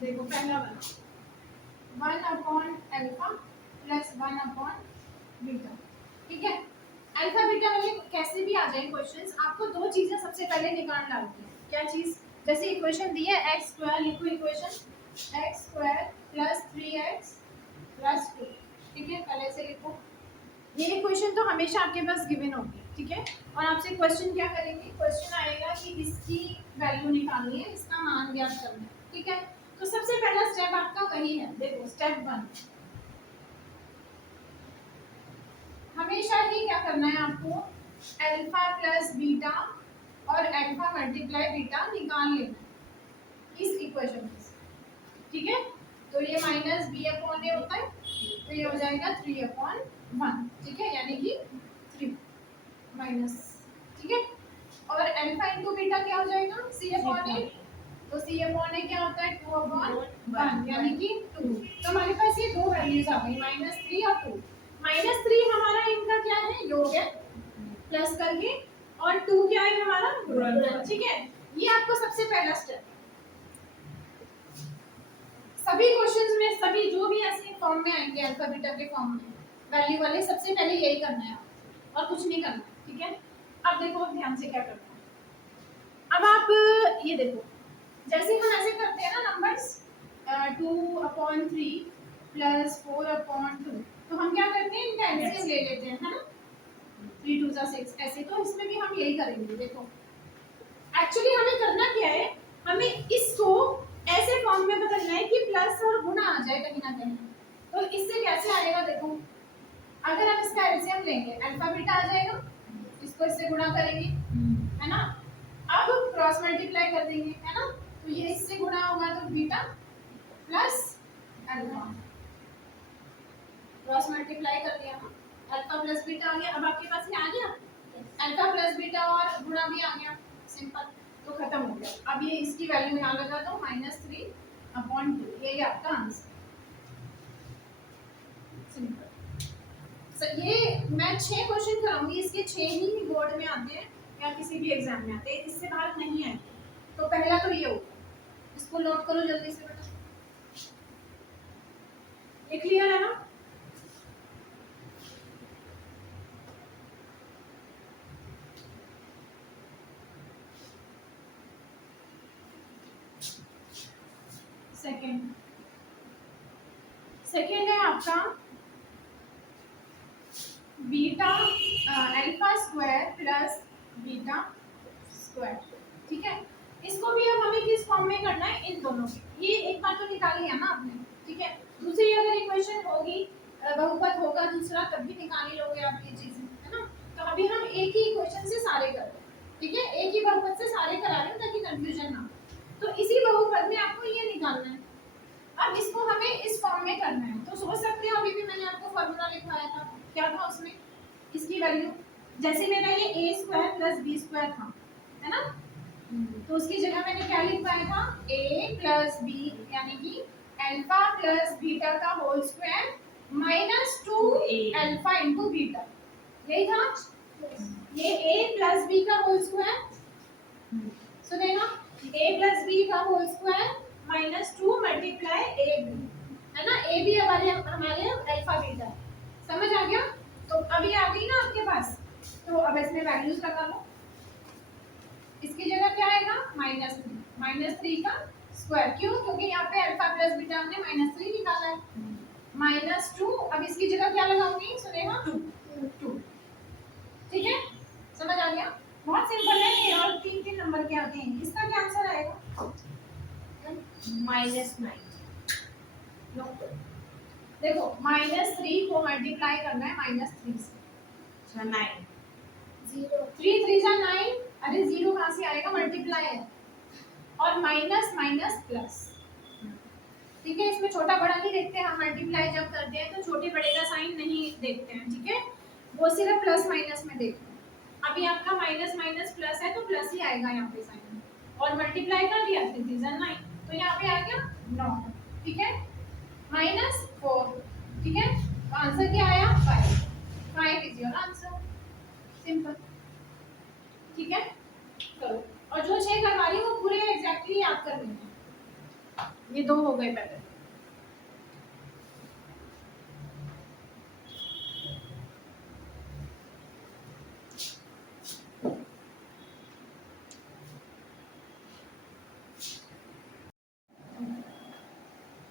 देखो पहला वाला 1/अल्फा प्लस 1/बीटा, ठीक है। अल्फा बीटा वाले कैसे भी आ जाए क्वेश्चंस, आपको दो चीजें सबसे पहले निकालना होती है। क्या चीज? जैसे इक्वेशन दी है x² लिखो, equation x² plus 3x plus 2, ठीक है, पहले से लिखो। ये इक्वेशन तो हमेशा आपके पास गिवन होगी, ठीक है। और आपसे क्वेश्चन क्या करेंगे, क्वेश्चन आएगा कि इसकी वैल्यू निकालनी है, इसका मान ज्ञात करना है, ठीक है। तो सबसे पहला स्टेप आपका वही है। देखो स्टेप 1, हमेशा ही क्या करना है आपको, अल्फा प्लस बीटा और अल्फा मल्टीप्लाई बीटा निकाल लेना है इस इक्वेशन से, ठीक है। तो ये माइनस बी अपॉन ए होता है, तो ये हो जाएगा 3/1, ठीक है, यानी कि 3 माइनस, ठीक है। और अल्फा इंटू बीटा क्या हो जाएगा, सी अपॉन ए, तो सी अपॉन ए क्या होता है 2/1 यानी कि 2। तो हमारे पास ये दो वैल्यूज आ गई, -3 और 2। -3 हमारा इनका क्या है, योग है प्लस करके, और 2 क्या है हमारा गुणनफल, ठीक है। ये आपको सबसे पहला स्टेप, सभी क्वेश्चंस में सभी जो भी ऐसे फॉर्म में आएंगे अल्फा बीटा के फॉर्म में वैल्यू वाले, सबसे पहले यही करना है और कुछ नहीं करना, ठीक है। अब देखो ध्यान से क्या करना है। अब आप ये देखो, जैसे हम ऐसे करते हैं ना नंबर्स 2/3 प्लस 4/2, तो हम क्या करते हैं, इनका एलसीएम ले लेते हैं, है ना। 3 2 6 ऐसे, तो इसमें भी हम यही करेंगे। देखो एक्चुअली हमें करना क्या है, हमें इसको ऐसे फॉर्म में बदलना है कि प्लस और गुणा आ जाए कहीं ना कहीं। तो इससे कैसे आएगा, देखो अगर हम इसका एलसीएम लेंगे अल्फा बीटा आ जाएगा, इसको इससे गुणा करेंगे, है ना। अब क्रॉस मल्टीप्लाई कर देंगे, है ना, तो ये इससे गुणा होगा तो beta plus alpha, cross multiply कर दिया हम, अल्फा प्लस बीटा आ गया। अब आपके पास ये आ गया अल्फा प्लस बीटा और गुणा भी आ गया, सिंपल, तो खत्म हो गया। अब ये इसकी वैल्यू यहाँ लगा दो -3/2, ये आपका आंसर सिंपल। ये मैं 6 क्वेश्चन कराऊंगी, इसके 6 ही बोर्ड में आते हैं या किसी भी एग्जाम में आते हैं, इससे बाहर नहीं है। तो पहला तो ये होगा, इसको नोट करो जल्दी से बेटा, ये क्लियर है ना। सेकेंड है आपका beta alpha square plus beta square, ठीक है। इसको भी अब हमें किस फॉर्म में करना है, इन दोनों की, ये एक बार तो निकाल लिया ना आपने, ठीक है। दूसरी अगर इक्वेशन होगी, बहुपद होगा दूसरा, तब भी निकाल ही लोगे आप ये चीजें, है ना। तो अभी हम एक ही इक्वेशन से सारे कर रहे हैं, ठीक है, एक ही बहुपद से सारे करा रहे हैं ताकि कंफ्यूजन ना हो। तो इसी बहुपद में आपको ये निकालना है। अब इसको हमें इस फॉर्म में करना है, तो सोच सकते हो अभी भी मैंने आपको फॉर्मूला लिखवाया था, क्या था उसमें, इसकी वैल्यू, जैसे मेरा ये a² प्लस b² था, है ना, तो उसकी जगह मैंने क्या लिखवाया था, a प्लस b यानी कि अल्फा प्लस बीटा का whole square -2 alpha into beta, यही था। ये a प्लस b का होल स्क्वायर, सुनेगा, a प्लस b का whole square -2 multiply a b, है ना। a b हमारे अल्फा बीटा, समझ आ गया। तो अभी आ गई ना आपके पास, तो अब इसमें वैल्यूज लगा लो। इसकी जगह क्या आएगा, -3 का स्क्वायर, क्यों, क्योंकि यहाँ पे अल्फा प्लस बीटा हमने -3 निकाला है, -2। अब इसकी जगह क्या लगाऊंगी, सुनेगा 2, ठीक है, समझ आ गया। बहुत सिंपल है ये, और 3 नंबर के आते हैं। इसका क्या आंसर आएगा, -9। देखो -3 को मल्टीप्लाई करना है -3 से, 9 0 3 3 जा 9, अरे 0 कहाँ से आएगा, मल्टीप्लाई है, और माइनस माइनस प्लस, ठीक है। इसमें छोटा बड़ा नहीं देखते हम, मल्टीप्लाई जब करते हैं तो छोटे बड़े का साइन नहीं देखते हैं, ठीक है, वो सिर्फ प्लस माइनस में देखते हैं। अभी आपका माइनस माइनस प्लस है तो प्लस ही आएगा यहाँ पे साइन, और मल्टीप्लाई कर दिया 3 3 जा 9, तो यहाँ पे आ गया 9, ठीक है, -4, ठीक है। तो आंसर क्या आया, 5 इज योर आंसर, सिंपल, ठीक है। करो, और जो 6 करवा रही हूँ वो पूरे एग्जैक्टली याद करने हैं, ये दो हो गए पहले।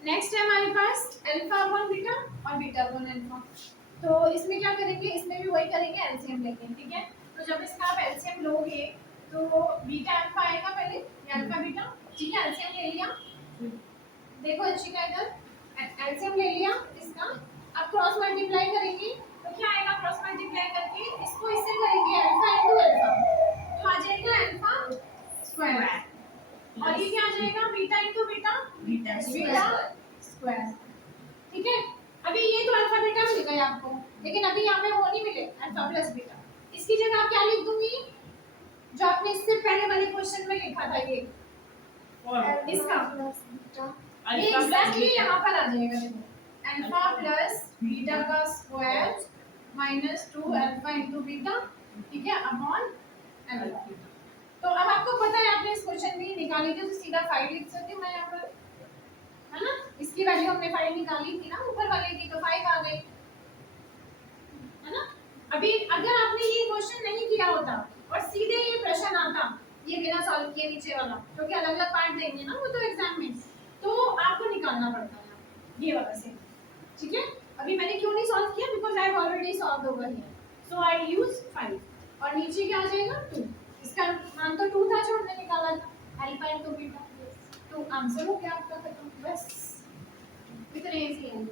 नेक्स्ट है हमारे पास अल्फा अपॉन बीटा और बीटा अपॉन अल्फा। तो इसमें क्या करेंगे, इसमें भी वही करेंगे, एलसीएम लेंगे, ठीक है। तो जब इसका आप एलसीएम लोगे तो बीटा अल्फा आएगा पहले, या अल्फा बीटा, ठीक है। एलसीएम ले लिया, देखो अच्छी का इधर एलसीएम ले लिया इसका। अब क्रॉस मल्टीप्लाई करेंगे तो क्या आएगा, क्रॉस मल्टीप्लाई करके इसको इससे करेंगे अल्फा इनटू अल्फा, तो आ जाएगा अल्फा स्क्वायर, और ये क्या आ जाएगा, beta into beta, beta square, ठीक है। अभी ये तो अल्फा बीटा मिल गया आपको, लेकिन अभी यहाँ पे वो नहीं मिले अल्फा प्लस बीटा। इसकी जगह आप क्या लिख दूंगी, जो आपने इससे पहले वाले क्वेश्चन में लिखा था, ये इसका ये एग्जैक्टली यहाँ पर आ जाएगा। देखो अल्फा प्लस बीटा का square minus 2 alpha into beta, ठीक है, अपॉन अल्फा। तो अब आपको पता है, आपने इस क्वेश्चन में निकाली थी, तो सीधा 5 लिख सकती हूँ मैं यहाँ पर, है ना। इसकी वैल्यू हमने 5 निकाली थी ना ऊपर वाले की, तो 5 आ गई, है ना। अभी अगर आपने ये क्वेश्चन नहीं किया होता और सीधे ये प्रश्न आता, ये बिना सॉल्व किए नीचे वाला, क्योंकि अलग अलग पार्ट देंगे ना वो तो एग्जाम में, तो आपको निकालना पड़ता है ये वाला से, ठीक है। अभी मैंने क्यों नहीं सॉल्व किया, because I have already solved over here, so I use 5, और नीचे क्या आ जाएगा 2, इसका मान तो 2 था जो हमने निकाला था, अल्फा इनटू बीटा, तो आंसर हो गया आपका खत्म, बस इतने इजी है।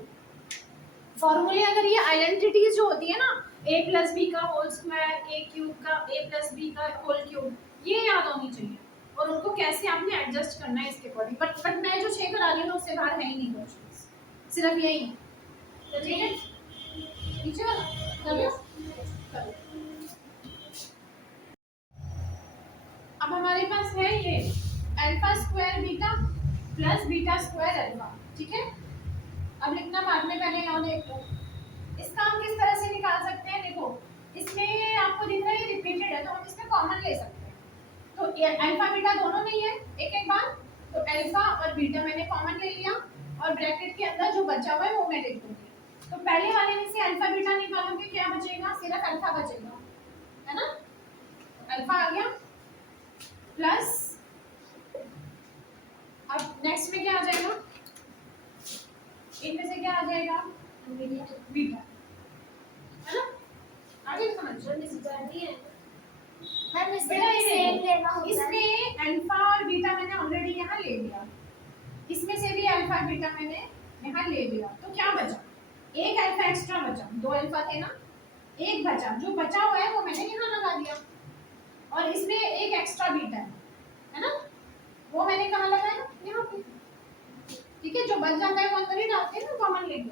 फॉर्मूले अगर ये आइडेंटिटीज जो होती है ना, a प्लस बी का होल स्क्वायर, a क्यूब का a प्लस बी का होल क्यूब, ये याद होनी चाहिए, और उनको कैसे आपने एडजस्ट करना है इसके अकॉर्डिंग। बट मैं जो 6 करा रही हूँ उससे बाहर है ही नहीं क्वेश्चंस, सिर्फ यही है, तो ठीक है। नीचे वाला कर लो। अब हमारे पास है ये alpha square beta plus beta square alpha, ठीक है। अब लिखना बाद में, पहले यहाँ देख लो इसका हम किस तरह से निकाल सकते हैं। देखो इसमें आपको दिख रहा है ये रिपीटेड है, तो हम इसमें कॉमन ले सकते हैं। तो अल्फा बीटा दोनों नहीं है एक एक बार, तो अल्फा और बीटा मैंने कॉमन ले लिया, और ब्रैकेट के अंदर जो बचा हुआ है वो मैं लिख दूंगी। तो पहले वाले में से अल्फा बीटा निकालोगे, क्या बचेगा, सिर्फ अल्फा बचेगा, है ना। अल्फा आ गया प्लस, अब नेक्स्ट में क्या आ जाएगा, इनमें से क्या आ जाएगा, बीटा, है ना। आगे समझ इसमें अल्फा और बीटा मैंने ऑलरेडी यहाँ ले लिया, इसमें से भी अल्फा बीटा मैंने यहाँ ले लिया, तो क्या बचा, एक अल्फा एक्स्ट्रा बचा, 2 अल्फा थे ना, एक बचा, जो बचा हुआ है वो मैंने यहाँ लगा दिया, और इसमें एक एक्स्ट्रा बीटा है ना, वो मैंने कहाँ लगाया, यहाँ पे, ठीक है। जो बच जाता है वो अंदर ही डालते हैं ना, कॉमन लेंगे।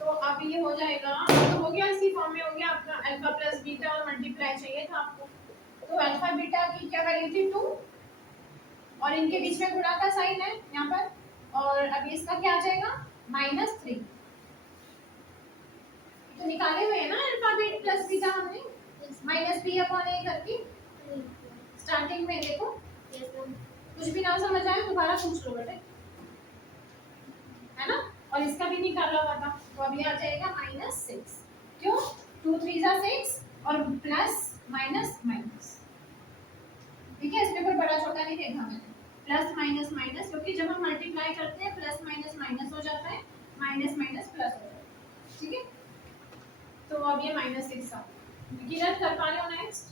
तो अब ये हो जाएगा, तो हो गया, इसी फॉर्म में हो गया आपका अल्फा प्लस बीटा, और मल्टीप्लाई चाहिए था आपको, तो अल्फा बीटा की क्या वैल्यू थी 2, और इनके बीच में गुणा का साइन है यहाँ पर, और अब इसका क्या आ जाएगा -3, तो निकाले हुए हैं ना अल्फा बीटा प्लस बीटा हमने, -b/a करके स्टार्टिंग में। देखो कुछ भी ना समझ आए दोबारा पूछ लो बेटे, है ना। और इसका भी निकाला हुआ था, तो अब ये आ जाएगा -6, क्यों, 2 3 जा 6 और प्लस माइनस माइनस, ठीक है। इसमें कोई बड़ा छोटा नहीं देखा मैंने, प्लस माइनस माइनस, क्योंकि जब हम मल्टीप्लाई करते हैं प्लस माइनस माइनस हो जाता है, माइनस माइनस प्लस हो जाता है, ठीक है। तो अब ये -6 आ गया, कर पा रहे हो नेक्स्ट,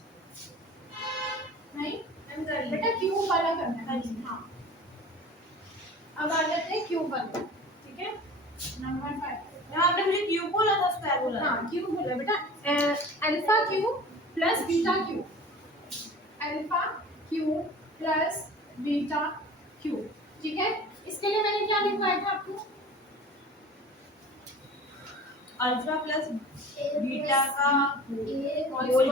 नहीं बेटा क्यूब वाला करना है, हाँ। अब आ जाते हैं क्यूब वाले, ठीक है, नंबर 5। आपने मुझे क्यूब बोला था, स्क्वायर बोला, हाँ क्यूब बोला बेटा, alpha cube plus beta cube, alpha cube plus beta cube, ठीक है। इसके लिए मैंने क्या लिखवाया था आपको, अल्फा प्लस बीटा का होल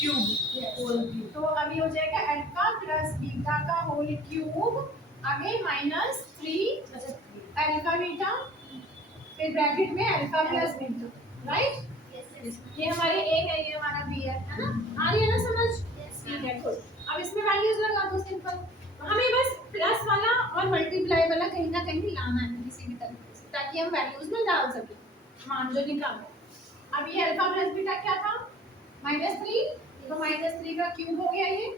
क्यूब, तो अभी हो जाएगा अल्फा प्लस बीटा का होल क्यूब, आगे -3 अल्फा बीटा, फिर ब्रैकेट में अल्फा प्लस बीटा, राइट। ये हमारे ए है, ये हमारा बी है ना, आ रही है ना समझ, ठीक है। अब इसमें वैल्यूज लगा दो सिंपल। हमें बस प्लस वाला और मल्टीप्लाई वाला कहीं ना कहीं लाना है किसी भी तरीके से, ताकि हम वैल्यूज में डाल सकें मान जो निकालो। अब ये अल्फा प्लस बीटा क्या था, -3, तो -3 का क्यूब हो गया ये,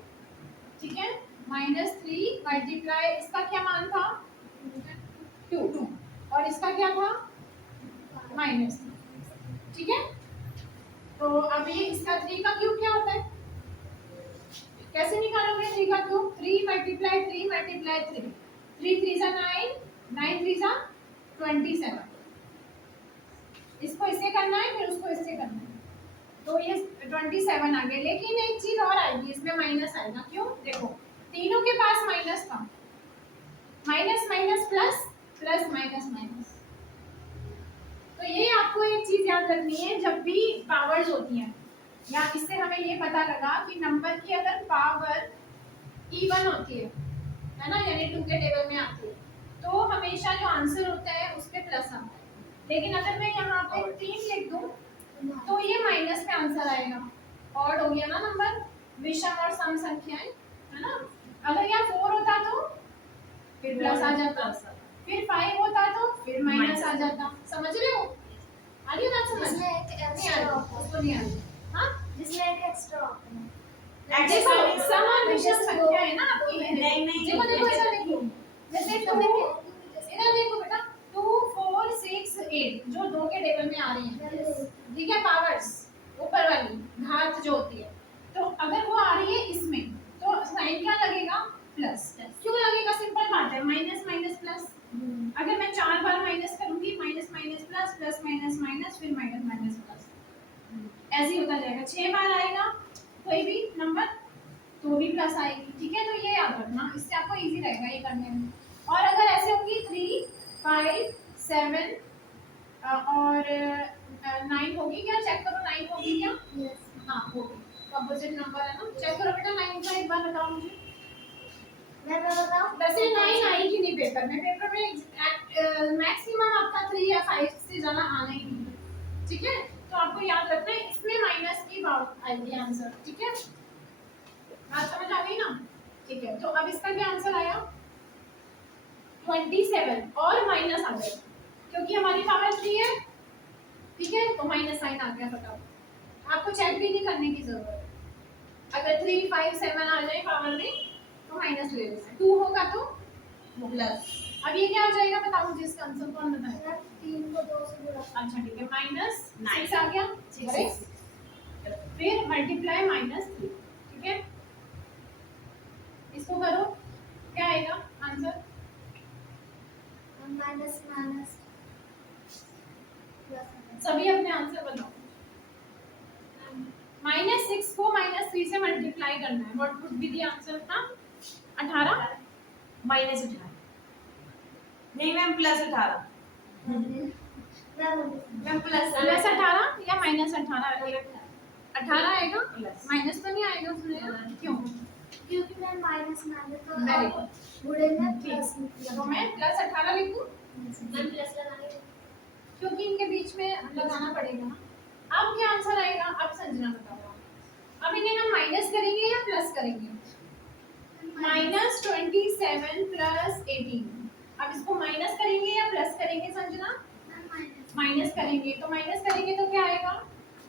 ठीक है। -3 मल्टीप्लाई इसका क्या मान था 2, और इसका क्या था -3, ठीक है। तो अब ये इसका 3 का क्यूब क्या होता है, कैसे निकालोगे 3 का क्यूब, 3 मल्टीप्लाई 3 मल्टीप्लाई 3, 3 3 जा 9, 9 3 जा 27, इसको इससे करना है फिर उसको इससे करना है, तो ये 27 आ गया। लेकिन एक चीज और आएगी इसमें, माइनस आएगा, क्यों, देखो तीनों के पास माइनस था, minus minus plus, plus minus minus. तो ये आपको एक चीज याद रखनी है, जब भी पावर्स होती हैं, या इससे हमें ये पता लगा कि नंबर की अगर पावर इवन होती है ना, यानी 2 के टेबल में आती है, तो हमेशा जो आंसर होता है उस पे प्लस आता है। लेकिन अगर मैं यहाँ पे 3 लिख दूं तो ये माइनस पे आंसर आएगा, ऑड हो गया ना नंबर, विषम और सम संख्याएं, है ना। अगर यहाँ 4 होता तो फिर प्लस आ जाता, फिर 5 होता तो फिर माइनस आ जाता, समझ रहे हो, आ रही है बात समझ, जिसमें एक नहीं आ एक्स्ट्रा रही, उसको नहीं आ रही, हाँ जिसमें एक एक्स्ट्रा देखो सम और विषम संख्या है ना आपकी, नहीं, देखो देखो ऐसा देखो, जैसे 2 इधर देखो बेटा, 2 4 6 8 जो 2 के टेबल में आ रही हैं, ठीक है, पावर्स ऊपर वाली घात जो होती है, तो अगर वो आ रही है इसमें तो साइन क्या लगेगा, प्लस, क्यों लगेगा, सिंपल बात है, माइनस माइनस प्लस। अगर मैं 4 बार माइनस करूंगी, minus minus plus, plus minus minus, फिर माइनस माइनस प्लस, ऐसे ही होता जाएगा। 6 बार आएगा कोई भी नंबर तो भी प्लस आएगी, ठीक है। तो ये याद रखना, इससे आपको इजी रहेगा ये करने में। और अगर ऐसे होंगी 3 5 7 और 9 होगी क्या, चेक करो 9 होगी क्या, हाँ होगी, कंपोजिट नंबर है ना, चेक करो बेटा 9 का एक बार बताओ मुझे। मैं बताऊं, वैसे 9 आएगी नहीं पेपर में, पेपर में मैक्सिमम आपका 3 या 5 से ज़्यादा आना ही नहीं, ठीक है। तो आपको याद रखना है, इसमें माइनस की बात आएगी आंसर, ठीक है, बात समझ आ गई ना, ठीक है। तो अब इसका क्या आंसर आया 27, और माइनस आ गया क्योंकि हमारी पावर 3 है, ठीक है, तो माइनस साइन आ गया, फटाफट, आपको चेक भी नहीं करने की जरूरत है। अगर 3 5 7 आ जाए पावर में तो माइनस ले लेना, 2 होगा तो प्लस। अब ये क्या हो जाएगा, बताओ मुझे इसका आंसर, कौन बताएगा। 3 को 2 से गुणा, अच्छा ठीक है, माइनस 9 6 आ गया, फिर मल्टीप्लाई -3, ठीक है, इसको करो, क्या आएगा आंसर, माइनस माइनस सभी अपने आंसर बताओ। -6 को -3 से मल्टीप्लाई करना है, what would be the answer था 18, -18, नहीं मैम +18, मैं प्लस प्लस 18 या -18, 18 आएगा, प्लस। माइनस तो नहीं आएगा उसमें, क्यों, क्योंकि मैं माइनस माइनस तो Very good. बुढ़े में ठीक। प्लस तो मैं +18 लिख दूं, मैं प्लस लगाएंगे, क्योंकि इनके बीच में लगाना पड़ेगा ना। अब क्या आंसर आएगा, अब संजना बताओ, अब इन्हें हम माइनस करेंगे या प्लस करेंगे, -27 + 18, अब इसको माइनस करेंगे या प्लस करेंगे संजना, माइनस करेंगे, तो माइनस करेंगे तो क्या आएगा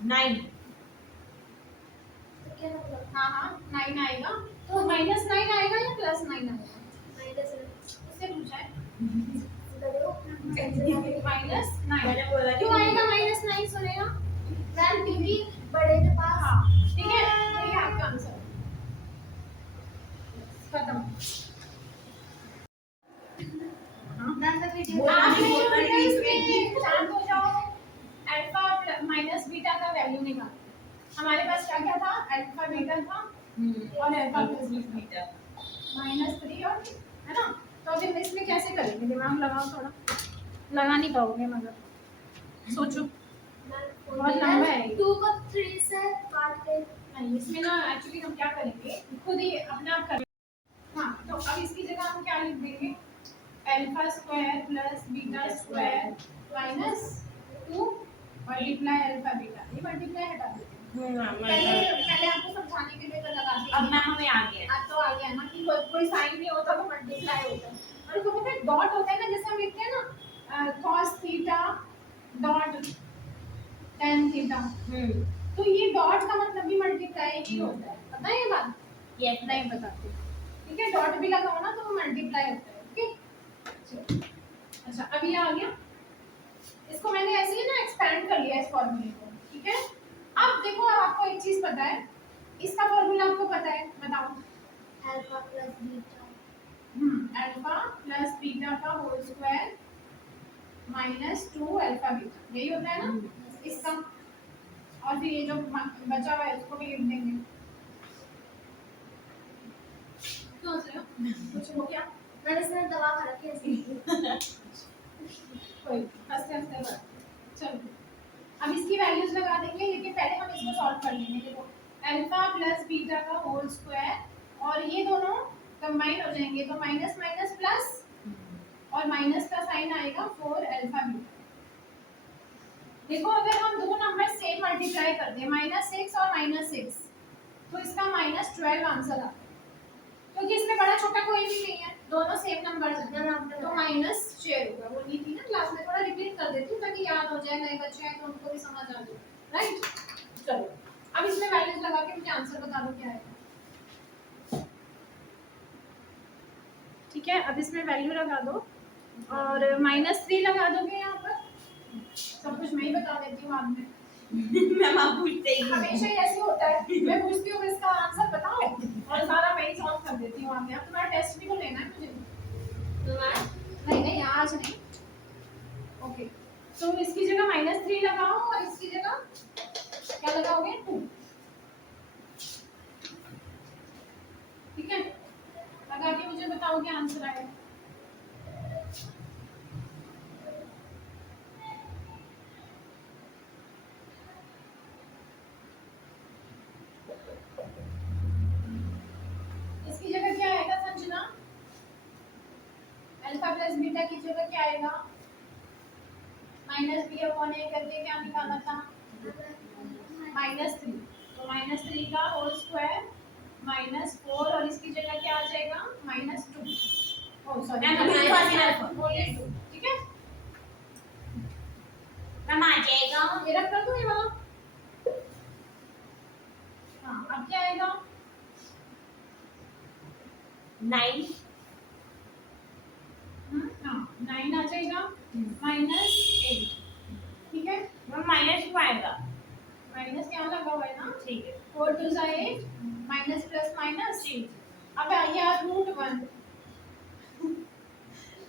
9, तो क्या मतलब हाँ हाँ 9 आएगा, तो -9 आएगा या +9 आएगा, माइनस उससे पूछा है, -9 मैंने बोला क्यों आएगा -9 सुनेगा, मैम क्योंकि बड़े के पास हाँ ठीक है, तो ये आपका आंसर खत्म। मैम मैं वीडियो बोला आप नहीं, ये बोला नहीं, इसमें शांत हो जाओ, अल्फा माइनस बीटा का वैल्यू निकाल, हमारे पास क्या क्या था, अल्फा बीटा था और अल्फा प्लस बीटा, -3 और है ना। तो अब इसमें कैसे करेंगे, दिमाग लगाओ थोड़ा, लगा नहीं पाओगे मगर सोचो, बहुत लंबा है ये। 2 को 3 से काट के नहीं इसमें ना एक्चुअली हम क्या करेंगे, खुद ही अपने आप करेंगे, हाँ तो अब इसकी जगह हम क्या लिख देंगे, alpha square plus beta square -2 multiply alpha beta, ये मल्टीप्लाई हटा देते हैं, पहले आपको समझाने के लिए तो लगाते अब हैं। मैम हमें आ गया अब तो आ गया ना कि कोई साइन नहीं होता तो मल्टीप्लाई होता है। और को पता है डॉट होता है ना, जैसे हम लिखते हैं ना cos theta dot tan theta, तो ये डॉट का मतलब भी मल्टीप्लाई ही होता है। पता है ये बात? यस नहीं बताती, ठीक है। डॉट भी लगाओ ना तो वो मल्टीप्लाई होता है। ओके, अच्छा अब ये आ गया। इसको मैंने ऐसे ही ना एक्सपेंड कर लिया इस फॉर्मूले को, ठीक है। अब देखो, अब आपको एक चीज पता है, इसका फॉर्मूला आपको पता है, बताओ। Alpha plus beta alpha plus beta का whole square minus 2 alpha beta, यही होता है ना इसका। और फिर ये जो बचा हुआ है उसको भी लिख देंगे। क्यों हंस रहे हो? कुछ हो गया? मैंने इसमें दवा खा रखी है इसकी। कोई हंसते हंसते बात। चलो अब इसकी वैल्यूज लगा देंगे, लेकिन पहले हम इसको सॉल्व कर लेंगे। देखो अल्फा प्लस बीटा का होल स्क्वायर और ये दोनों कंबाइन हो जाएंगे तो माइनस माइनस प्लस, और माइनस का साइन आएगा 4 अल्फा बीटा। देखो अगर हम दो नंबर सेम मल्टीप्लाई कर दें -6 और -6, तो इसका -12 आंसर आता है, क्योंकि इसमें बड़ा छोटा कोई भी नहीं है, दोनों सेम नंबर्स हैं, तो -6 होगा। वो नहीं थी ना क्लास में, थोड़ा रिपीट कर देती हूँ ताकि याद हो जाए, नए बच्चे हैं तो उनको भी समझ आ जाए, राइट। चलो अब इसमें वैल्यूज लगा के मुझे आंसर बता दो क्या है। ठीक है, अब इसमें वैल्यू लगा दो और -3 लगा दोगे यहाँ पर। सब कुछ मैं ही बता देती हूँ बाद में। मैम आप पूछते ही हमेशा ही ऐसे होता है, मैं पूछती हूँ इसका आंसर बताओ और सारा मैं ही सॉल्व कर देती हूँ। आगे अब तुम्हारा टेस्ट भी तो लेना है मुझे। नहीं नहीं आज नहीं। ओके, तो इसकी जगह -3 लगाओ और इसकी जगह क्या लगाओगे 2, ठीक है। लगा के मुझे बताओ क्या आंसर आएगा। इसकी जगह क्या आएगा संजना? अल्फा प्लस बीटा की जगह क्या आएगा? -b/a करके क्या निकाला था? -3, तो -3 का होल स्क्वायर -4 और इसकी जगह क्या आ जाएगा? -2। ओह सॉरी, ठीक है। मैम आ जाएगा। ये रख कर दूं ये वाला? हाँ, अब क्या आएगा? 9 हाँ 9 आ जाएगा, -8, ठीक है। मैम माइनस क्यों आएगा? माइनस यहाँ लगा हुआ है ना, ठीक है 4 2 8, माइनस प्लस माइनस। जी अब आइए √1,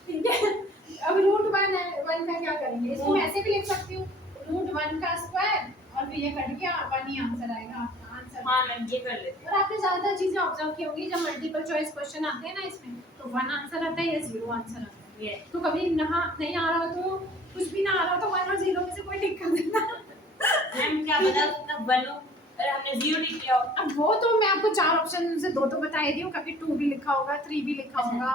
ठीक है। अब √1 का क्या करेंगे? इसको मैं ऐसे भी लिख सकती हूँ, √1 का स्क्वायर और फिर ये कट गया 1 ही आंसर आएगा आपका आंसर। हाँ मैम ये कर लेते और आपने ज्यादातर चीजें ऑब्जर्व की होंगी, जब मल्टीपल चॉइस क्वेश्चन आते हैं ना इसमें, तो 1 आंसर आता है या 0 आंसर आता है। हैं। ये तो कभी नहीं आ रहा तो कुछ भी ना आ रहा तो 1 और 0 में से कोई टिक कर देना। मैम क्या पता तब बनो और हमने 0 लिख लिया हो। अब वो तो मैं आपको 4 ऑप्शन से 2 तो बता ही दी हूँ, कभी 2 भी लिखा होगा, 3 भी लिखा होगा।